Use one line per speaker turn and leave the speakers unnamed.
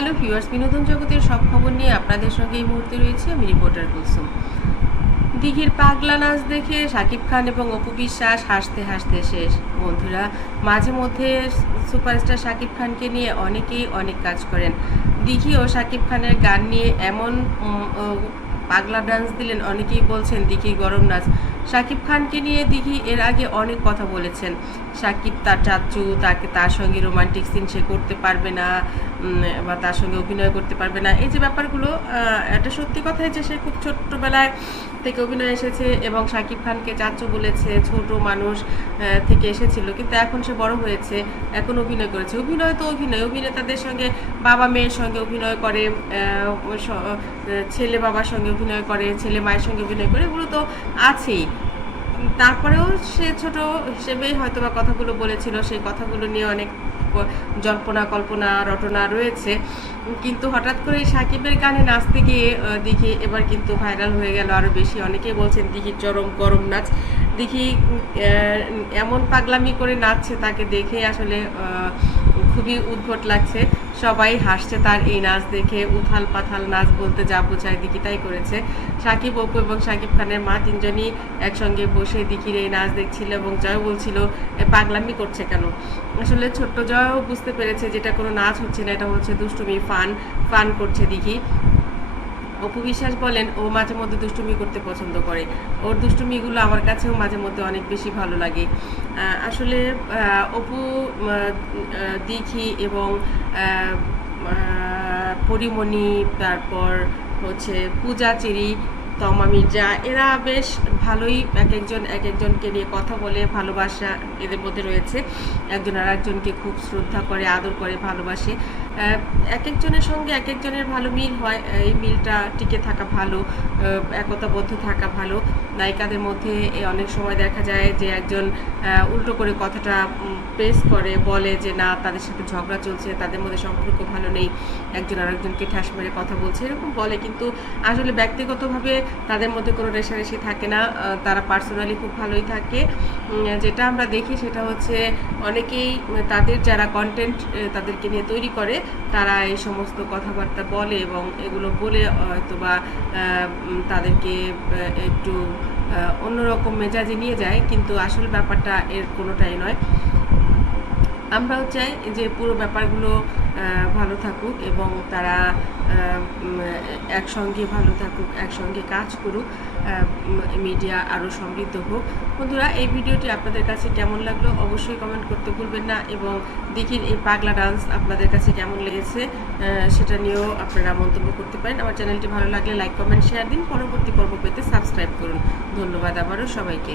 Hello viewers, বিনোদন জগতের সব খবর নিয়ে আপনাদের সঙ্গে এই মুহূর্তে রয়েছে। আমি রিপোর্টার কুলসুম। দিঘির পাগলা নাচ দেখে শাকিব খান এবং অপু বিশ্বাস হাসতে হাসতে শেষ। বন্ধুরা, মাঝে মধ্যে সুপারস্টার শাকিব খানকে নিয়ে অনেকেই অনেক কাজ করেন। দিঘি ও শাকিব খানের গান নিয়ে এমন পাগলা ডান্স দিলেন, অনেকেই বলছেন দিঘি গরম নাচ। শাকিব খানকে নিয়ে দিঘি এর আগে অনেক কথা বলেছেন। শাকিব তার চাচু, তাকে তার সঙ্গে রোমান্টিক সিন সে করতে পারবে না। বা তার সঙ্গে অভিনয় করতে পারবে না। এই যে ব্যাপারগুলো একটা সত্যি কথাই যে সে খুব ছোট্টবেলায় থেকে অভিনয় এসেছে এবং শাকিব খানকে চাচু বলেছে, ছোট মানুষ থেকে এসেছিল, কিন্তু এখন সে বড় হয়েছে, এখন অভিনয় করেছে। অভিনয় তো অভিনয়, অভিনেতাদের সঙ্গে বাবা মেয়ের সঙ্গে অভিনয় করে ছেলে বাবার সঙ্গে অভিনয় করে, ছেলে মায়ের সঙ্গে অভিনয় করে, এগুলো তো আছেই। তারপরেও সে ছোট হিসেবেই হয়তো বা কথাগুলো বলেছিল, সেই কথাগুলো নিয়ে অনেক জল্পনা, কল্পনা, রটনা রয়েছে। কিন্তু হঠাৎ করে সাকিবের গানে নাচতে গিয়ে দেখি এবার কিন্তু ভাইরাল হয়ে গেল। আরও বেশি অনেকেই বলছেন দিঘির চরম গরম নাচ। দিঘি এমন পাগলামি করে নাচছে, তাকে দেখে আসলে খুবই উদ্ভট লাগছে। সবাই হাসছে তার এই নাচ দেখে, উথাল পাথাল নাচ বলতে যা বোঝায় দিকি তাই করেছে। সাকিব অপু এবং সাকিব খানের মা তিনজনই একসঙ্গে বসে দিকির এই নাচ দেখছিল এবং জয় বলছিল, "এ পাগলামি করছে কেন? আসলে ছোট্ট জয়ও বুঝতে পেরেছে যেটা কোনো নাচ হচ্ছে না, এটা হচ্ছে দুষ্টুমি, ফান ফান করছে দিঘি অপু বিশ্বাস বলেন, ও মাঝে মধ্যে দুষ্টুমি করতে পছন্দ করে। ওর দুষ্টুমিগুলো আমার কাছেও মাঝে মধ্যে অনেক বেশি ভালো লাগে। আসলে অপু আহ, এবং পরিমণি তারপর হচ্ছে পূজা চিরি তমা মির্জা এরা বেশ ভালোই এক একজন এক একজনকে নিয়ে কথা বলে ভালোবাসা এদের মধ্যে রয়েছে। একজন আর একজনকে খুব শ্রদ্ধা করে আদর করে ভালোবাসে। এক একজনের সঙ্গে এক একজনের ভালো মিল হয়, এই মিলটা টিকে থাকা ভালো একতাবদ্ধ থাকা ভালো। নায়িকাদের মধ্যে অনেক সময় দেখা যায় যে একজন উল্টো করে কথাটা প্রেস করে, বলে যে না, তাদের সাথে ঝগড়া চলছে, তাদের মধ্যে সম্পর্ক ভালো নেই, একজন আরেকজনকে ঠাস মেরে কথা বলছে, এরকম বলে। কিন্তু আসলে ব্যক্তিগতভাবে তাদের মধ্যে কোনো রেশারেশি থাকে না তারা পার্সোনালি খুব ভালোই থাকে। যেটা আমরা দেখি সেটা হচ্ছে অনেকেই তাদের যারা কন্টেন্ট তাদেরকে নিয়ে তৈরি করে তারা এই সমস্ত কথাবার্তা বলে এবং এগুলো বলে হয়তো বা তাদেরকে একটু অন্যরকম মেজাজে নিয়ে যায়, কিন্তু আসল ব্যাপারটা এর কোনোটাই নয়। আমরাও চাই যে পুরো ব্যাপারগুলো ভালো থাকুক এবং তারা একসঙ্গে ভালো থাকুক, একসঙ্গে কাজ করুক মিডিয়া আরও সমৃদ্ধ হোক। বন্ধুরা, এই ভিডিওটি আপনাদের কাছে কেমন লাগল অবশ্যই কমেন্ট করতে ভুলবেন না এবং দেখির এই পাগলা ডান্স আপনাদের কাছে কেমন লেগেছে সেটা নিয়েও আপনারা মন্তব্য করতে পারেন। আমার চ্যানেলটি ভালো লাগলে লাইক কমেন্ট শেয়ার দিন। পরবর্তী পর্ব পেতে সাবস্ক্রাইব করুন। ধন্যবাদ আবারও সবাইকে।